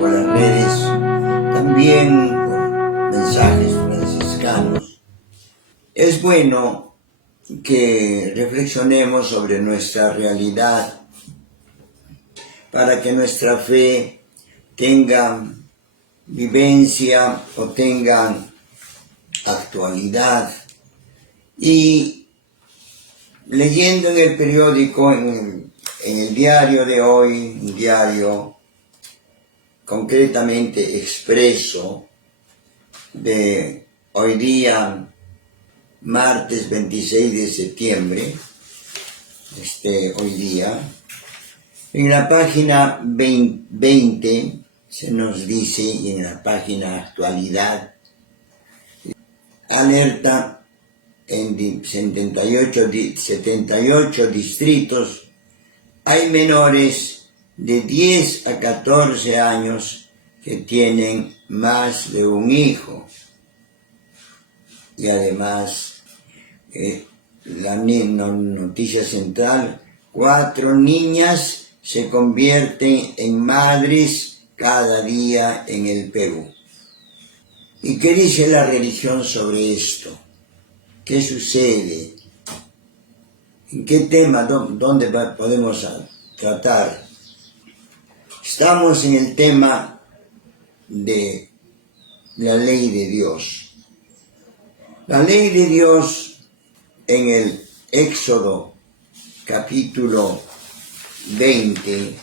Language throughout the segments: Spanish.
por las redes, también por mensajes franciscanos. Es bueno que reflexionemos sobre nuestra realidad para que nuestra fe tenga vivencia o tenga actualidad. Y leyendo en el periódico, en el diario de hoy, un diario concretamente Expreso, de hoy día, martes 26 de septiembre, hoy día, en la página 20 se nos dice, y en la página actualidad, alerta en 78 distritos hay menores de 10 a 14 años que tienen más de un hijo. Y además, la noticia central, 4 niñas se convierten en madres cada día en el Perú. ¿Y qué dice la religión sobre esto? ¿Qué sucede? ¿En qué tema, dónde podemos tratar? Estamos en el tema de la ley de Dios. La ley de Dios en el Éxodo capítulo 20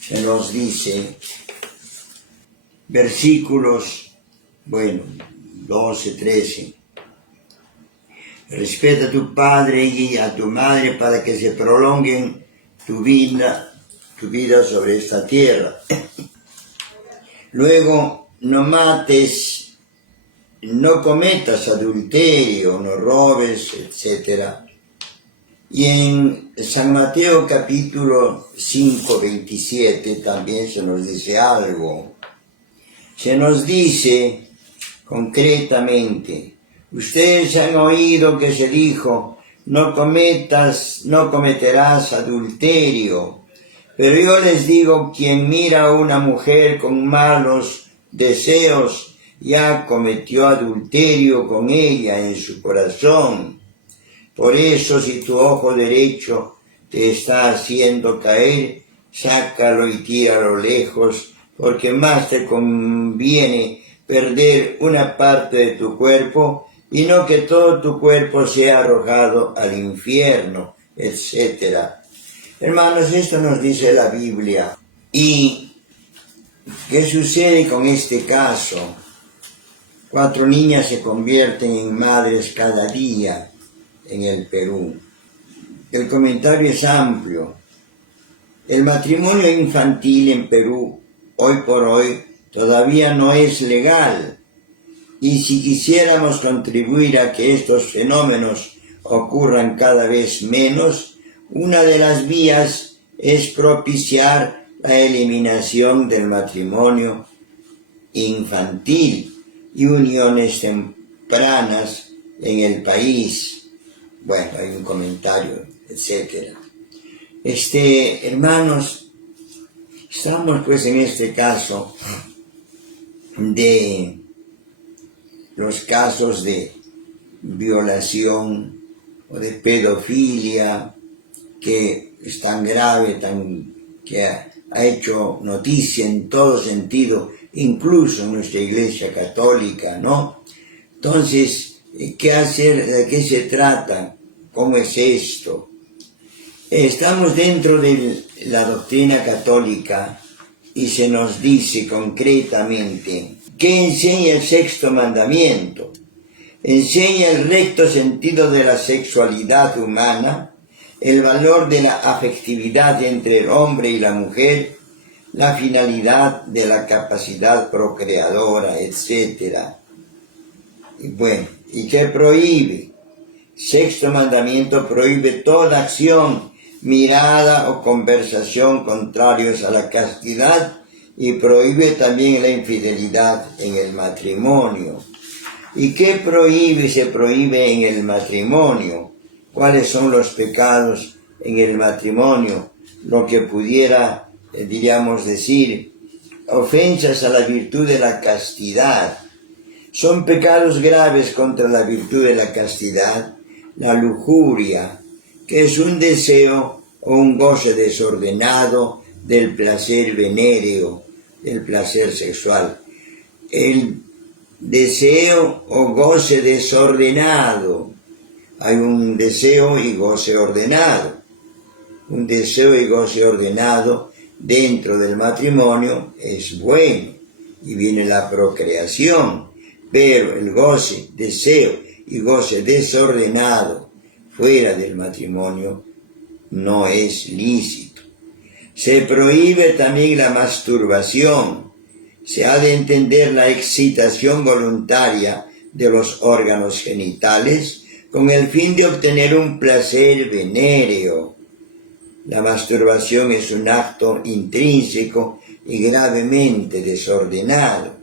se nos dice, versículos, 12, 13. Respeta a tu padre y a tu madre para que se prolonguen tu vida sobre esta tierra. Luego, no mates, no cometas adulterio, no robes, etc. Y en San Mateo capítulo 5, 27 también se nos dice algo. Se nos dice concretamente, ustedes han oído que se dijo, no cometerás adulterio. Pero yo les digo, quien mira a una mujer con malos deseos, ya cometió adulterio con ella en su corazón. Por eso, si tu ojo derecho te está haciendo caer, sácalo y tíralo lejos, porque más te conviene perder una parte de tu cuerpo y no que todo tu cuerpo sea arrojado al infierno, etc. Hermanos, esto nos dice la Biblia. ¿Y qué sucede con este caso? 4 niñas se convierten en madres cada día en el Perú. El comentario es amplio. El matrimonio infantil en Perú, hoy por hoy, todavía no es legal. Y si quisiéramos contribuir a que estos fenómenos ocurran cada vez menos, una de las vías es propiciar la eliminación del matrimonio infantil y uniones tempranas en el país. Hay un comentario, etc. Hermanos, estamos pues en este caso de los casos de violación o de pedofilia, que es tan grave, que ha hecho noticia en todo sentido, incluso en nuestra Iglesia Católica, ¿no? Entonces, ¿qué hacer? ¿De qué se trata? ¿Cómo es esto? Estamos dentro de la doctrina católica y se nos dice concretamente, ¿qué enseña el sexto mandamiento? Enseña el recto sentido de la sexualidad humana, el valor de la afectividad entre el hombre y la mujer, la finalidad de la capacidad procreadora, etc. ¿Y qué prohíbe? Sexto mandamiento prohíbe toda acción, mirada o conversación contrarios a la castidad y prohíbe también la infidelidad en el matrimonio. ¿Y qué se prohíbe en el matrimonio? ¿Cuáles son los pecados en el matrimonio? Lo que pudiera, diríamos decir, ofensas a la virtud de la castidad. Son pecados graves contra la virtud de la castidad, la lujuria, que es un deseo o un goce desordenado del placer venéreo, del placer sexual. El deseo o goce desordenado. Hay un deseo y goce ordenado. Un deseo y goce ordenado dentro del matrimonio es bueno y viene la procreación, pero el goce, deseo y goce desordenado fuera del matrimonio no es lícito. Se prohíbe también la masturbación. Se ha de entender la excitación voluntaria de los órganos genitales con el fin de obtener un placer venéreo. La masturbación es un acto intrínseco y gravemente desordenado.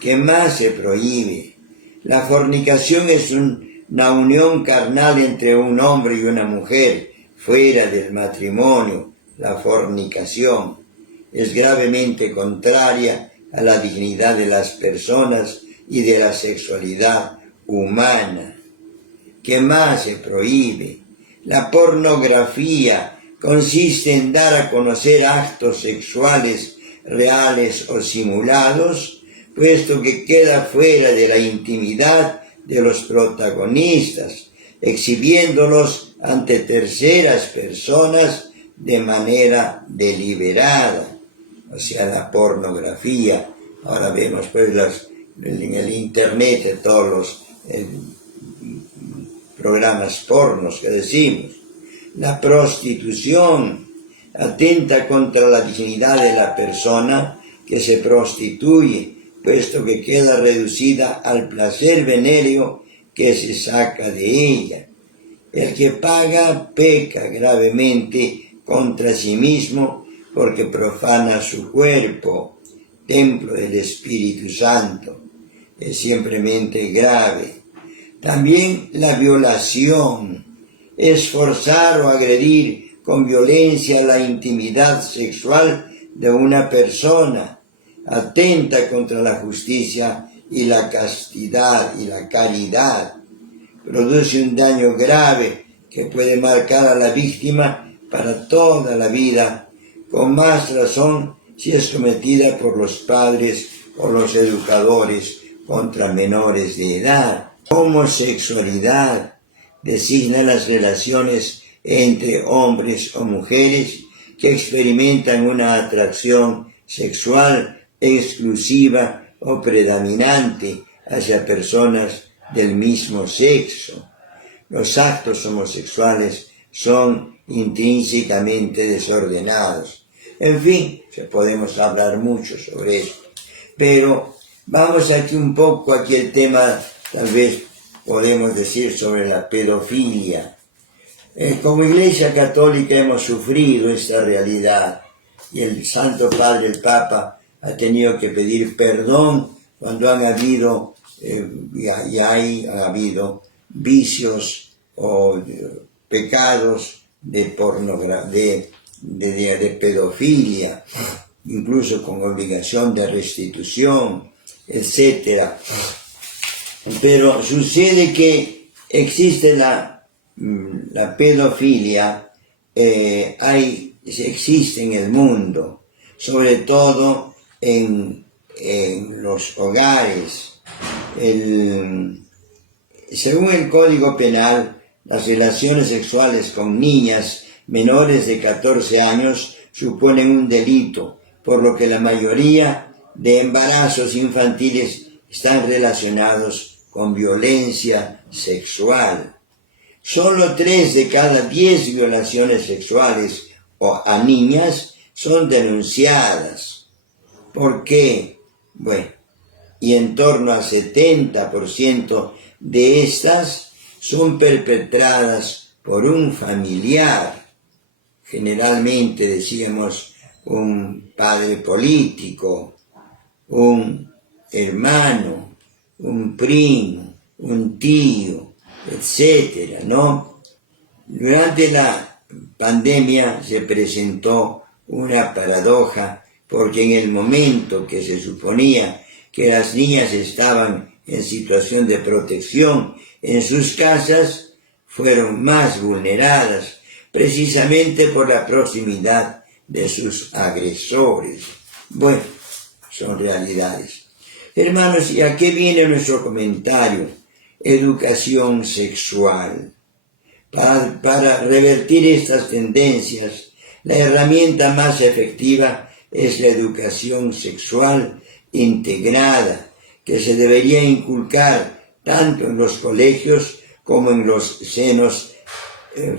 ¿Qué más se prohíbe? La fornicación es una unión carnal entre un hombre y una mujer fuera del matrimonio. La fornicación es gravemente contraria a la dignidad de las personas y de la sexualidad humana. ¿Qué más se prohíbe? La pornografía consiste en dar a conocer actos sexuales reales o simulados, puesto que queda fuera de la intimidad de los protagonistas, exhibiéndolos ante terceras personas de manera deliberada. O sea, la pornografía. Ahora vemos pues en el internet de todos los programas pornos que decimos. La prostitución atenta contra la dignidad de la persona que se prostituye, puesto que queda reducida al placer venéreo que se saca de ella. El que paga peca gravemente contra sí mismo porque profana su cuerpo, templo del Espíritu Santo. Es simplemente grave. También la violación es forzar o agredir con violencia la intimidad sexual de una persona, atenta contra la justicia y la castidad y la caridad. Produce un daño grave que puede marcar a la víctima para toda la vida, con más razón si es cometida por los padres o los educadores contra menores de edad. Homosexualidad designa las relaciones entre hombres o mujeres que experimentan una atracción sexual exclusiva o predominante hacia personas del mismo sexo. Los actos homosexuales son intrínsecamente desordenados. En fin, podemos hablar mucho sobre esto, pero vamos aquí un poco, aquí el tema, tal vez podemos decir sobre la pedofilia. Como Iglesia Católica hemos sufrido esta realidad y el Santo Padre, el Papa, ha tenido que pedir perdón cuando han habido han habido vicios o pecados de pedofilia, incluso con obligación de restitución, etc. Pero sucede que existe la pedofilia, existe en el mundo, sobre todo en los hogares. Según el Código Penal, las relaciones sexuales con niñas menores de 14 años suponen un delito, por lo que la mayoría de embarazos infantiles están relacionados con violencia sexual. Solo 3 de cada 10 violaciones sexuales a niñas son denunciadas. ¿Por qué? Bueno, y en torno al 70% de estas son perpetradas por un familiar, generalmente decíamos un padre político, un hermano, un primo, un tío, etcétera, ¿no? Durante la pandemia se presentó una paradoja porque en el momento que se suponía que las niñas estaban en situación de protección en sus casas, fueron más vulneradas, precisamente por la proximidad de sus agresores. Bueno, son realidades. Hermanos, ¿y a qué viene nuestro comentario? Educación sexual. Para revertir estas tendencias, la herramienta más efectiva es la educación sexual integrada, que se debería inculcar tanto en los colegios como en los senos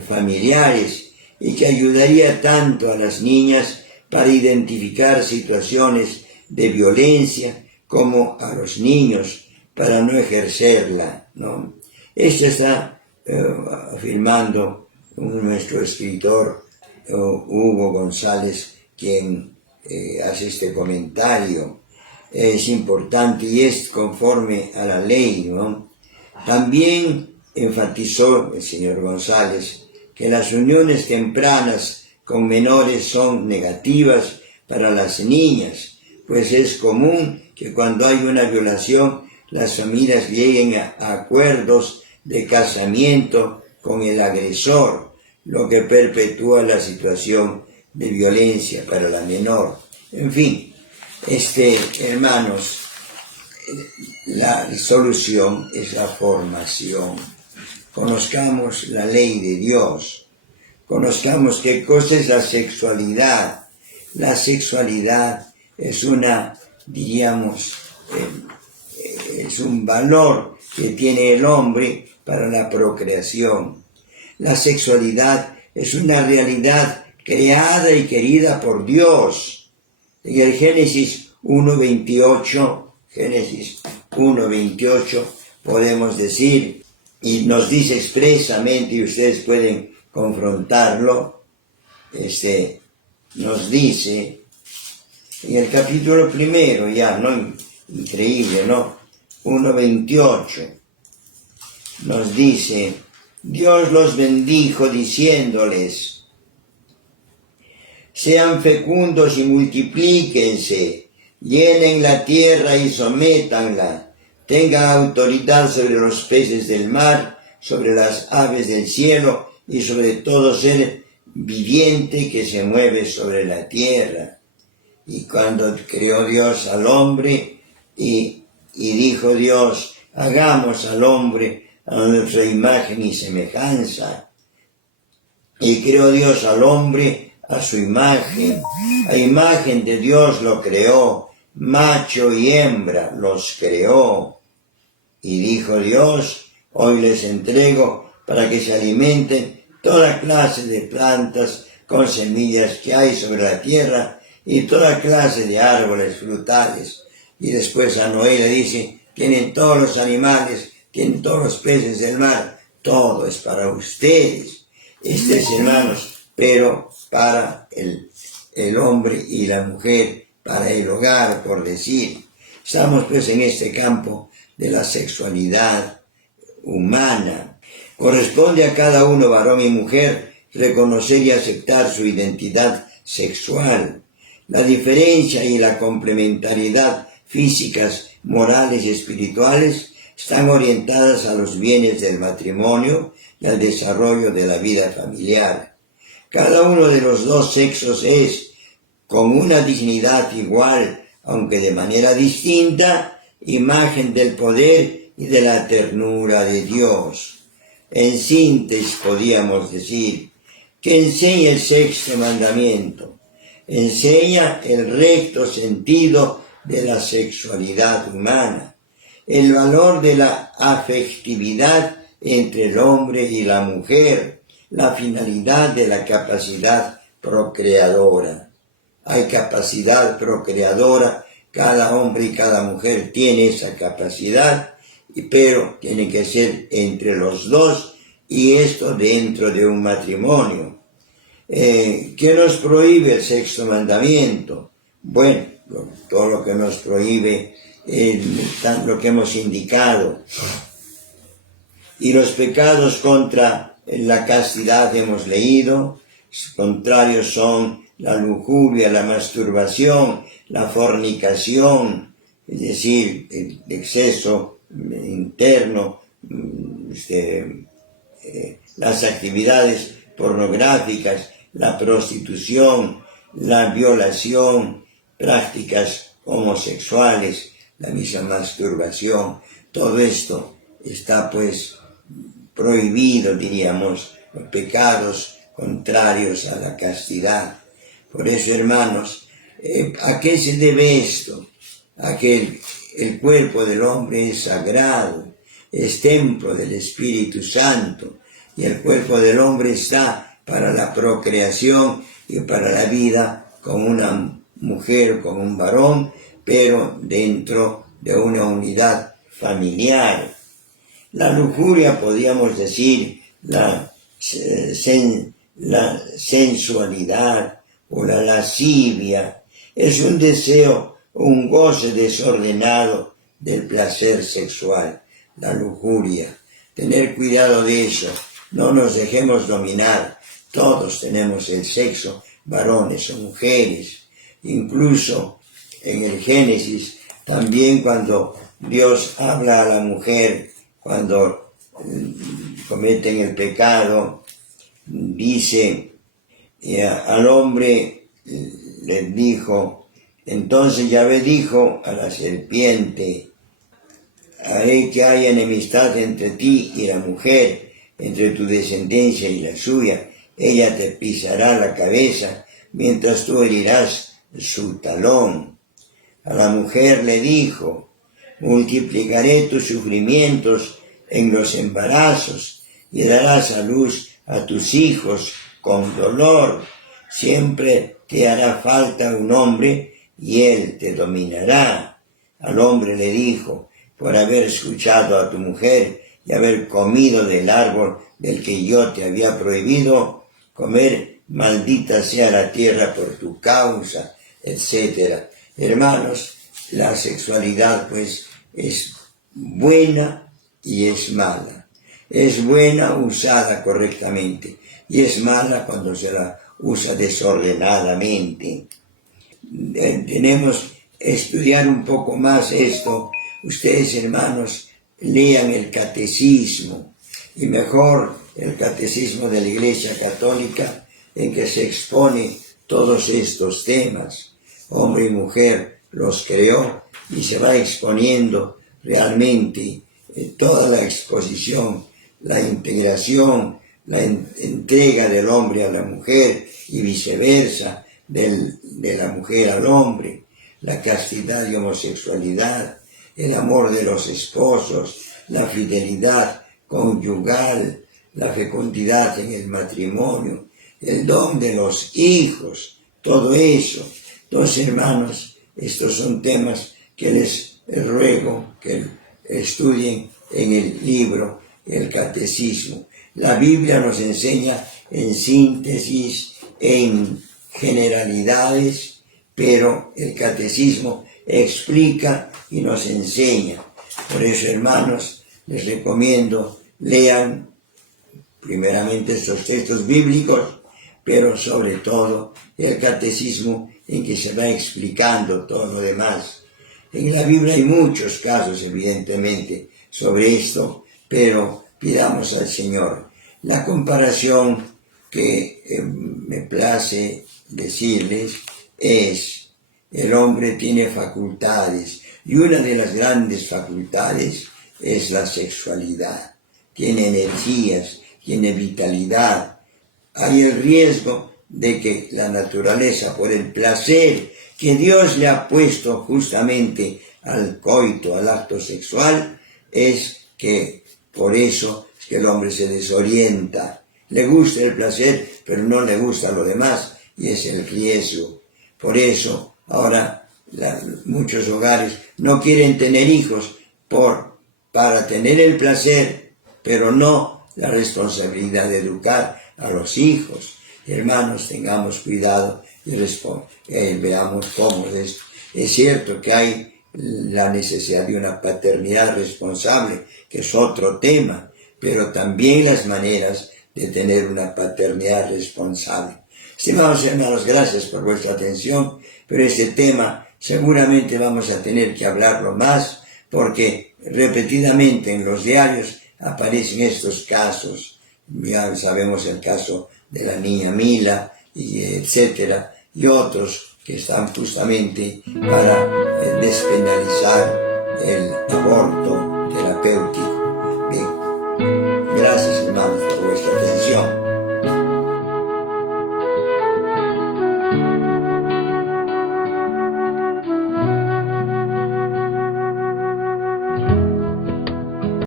familiares, y que ayudaría tanto a las niñas para identificar situaciones de violencia como a los niños para no ejercerla, ¿no? Esto está afirmando nuestro escritor Hugo González, quien hace este comentario. Es importante y es conforme a la ley, ¿no? También enfatizó el señor González que las uniones tempranas con menores son negativas para las niñas, pues es común que cuando hay una violación las familias lleguen a acuerdos de casamiento con el agresor, lo que perpetúa la situación de violencia para la menor. En fin, hermanos, la solución es la formación. Conozcamos la ley de Dios, conozcamos qué cosa es la sexualidad. La sexualidad es es un valor que tiene el hombre para la procreación. La sexualidad es una realidad creada y querida por Dios. En el Génesis 1:28 podemos decir, y nos dice expresamente, y ustedes pueden confrontarlo, nos dice, en el capítulo 1, ya, ¿no? Increíble, ¿no? 1:28, nos dice, Dios los bendijo diciéndoles, sean fecundos y multiplíquense, llenen la tierra y sométanla, tengan autoridad sobre los peces del mar, sobre las aves del cielo y sobre todo ser viviente que se mueve sobre la tierra. Y cuando creó Dios al hombre y dijo Dios, hagamos al hombre a nuestra imagen y semejanza. Y creó Dios al hombre a su imagen. A imagen de Dios lo creó, macho y hembra los creó. Y dijo Dios, hoy les entrego para que se alimenten toda clase de plantas con semillas que hay sobre la tierra y toda clase de árboles frutales. Y después a Noé le dice, tienen todos los animales, tienen todos los peces del mar, todo es para ustedes. Hermanos, pero para el hombre y la mujer, para el hogar, por decir. Estamos pues en este campo de la sexualidad humana. Corresponde a cada uno, varón y mujer, reconocer y aceptar su identidad sexual. La diferencia y la complementariedad físicas, morales y espirituales están orientadas a los bienes del matrimonio y al desarrollo de la vida familiar. Cada uno de los dos sexos es, con una dignidad igual, aunque de manera distinta, imagen del poder y de la ternura de Dios. En síntesis podríamos decir que enseña el sexto mandamiento, enseña el recto sentido de la sexualidad humana, el valor de la afectividad entre el hombre y la mujer, la finalidad de la capacidad procreadora. Hay capacidad procreadora, cada hombre y cada mujer tiene esa capacidad, pero tiene que ser entre los dos, y esto dentro de un matrimonio. ¿Qué nos prohíbe el sexto mandamiento? Bueno, todo lo que nos prohíbe, lo que hemos indicado. Y los pecados contra la castidad hemos leído, contrarios son la lujuria, la masturbación, la fornicación, es decir, el exceso interno, las actividades pornográficas, la prostitución, la violación, prácticas homosexuales, la misma masturbación, todo esto está pues prohibido, diríamos, los pecados contrarios a la castidad. Por eso, hermanos, ¿a qué se debe esto? A que el cuerpo del hombre es sagrado, es templo del Espíritu Santo, y el cuerpo del hombre está para la procreación y para la vida con una mujer, con un varón, pero dentro de una unidad familiar. La lujuria, podríamos decir, la sensualidad o la lascivia, es un deseo, un goce desordenado del placer sexual, la lujuria. Tener cuidado de eso, no nos dejemos dominar. Todos tenemos el sexo, varones o mujeres. Incluso en el Génesis, también cuando Dios habla a la mujer, cuando cometen el pecado, dice al hombre, le dijo, entonces Yahvé dijo a la serpiente, haré que haya enemistad entre ti y la mujer, entre tu descendencia y la suya. Ella te pisará la cabeza, mientras tú herirás su talón. A la mujer le dijo, multiplicaré tus sufrimientos en los embarazos y darás a luz a tus hijos con dolor. Siempre te hará falta un hombre y él te dominará. Al hombre le dijo, por haber escuchado a tu mujer y haber comido del árbol del que yo te había prohibido comer, maldita sea la tierra por tu causa, etc. Hermanos, la sexualidad pues es buena y es mala. Es buena usada correctamente y es mala cuando se la usa desordenadamente. Tenemos que estudiar un poco más esto. Ustedes, hermanos, lean el catecismo, y mejor el catecismo de la Iglesia Católica, en que se expone todos estos temas. Hombre y mujer los creó y se va exponiendo realmente toda la exposición, la integración, la entrega del hombre a la mujer y viceversa, de la mujer al hombre, la castidad y homosexualidad, el amor de los esposos, la fidelidad conyugal, la fecundidad en el matrimonio, el don de los hijos, todo eso. Entonces, hermanos, estos son temas que les ruego que estudien en el libro, el catecismo. La Biblia nos enseña en síntesis, en generalidades, pero el catecismo explica y nos enseña. Por eso, hermanos, les recomiendo, lean primeramente estos textos bíblicos, pero sobre todo el catecismo, en que se va explicando todo lo demás. En la Biblia hay muchos casos, evidentemente, sobre esto, pero pidamos al Señor. La comparación que me place decirles es, el hombre tiene facultades, y una de las grandes facultades es la sexualidad. Tiene energías, tiene vitalidad. Hay el riesgo de que la naturaleza, por el placer que Dios le ha puesto justamente al coito, al acto sexual, es que por eso es que el hombre se desorienta. Le gusta el placer, pero no le gusta lo demás, y es el riesgo. Por eso ahora muchos hogares no quieren tener hijos para tener el placer, pero no la responsabilidad de educar a los hijos. Hermanos, tengamos cuidado y veamos cómo es esto. Es cierto que hay la necesidad de una paternidad responsable, que es otro tema, pero también las maneras de tener una paternidad responsable. Estimados hermanos, gracias por vuestra atención, pero este tema seguramente vamos a tener que hablarlo más, porque repetidamente en los diarios aparecen estos casos. Ya sabemos el caso de la niña Mila, y etcétera, y otros que están justamente para despenalizar el aborto terapéutico. Bien, gracias.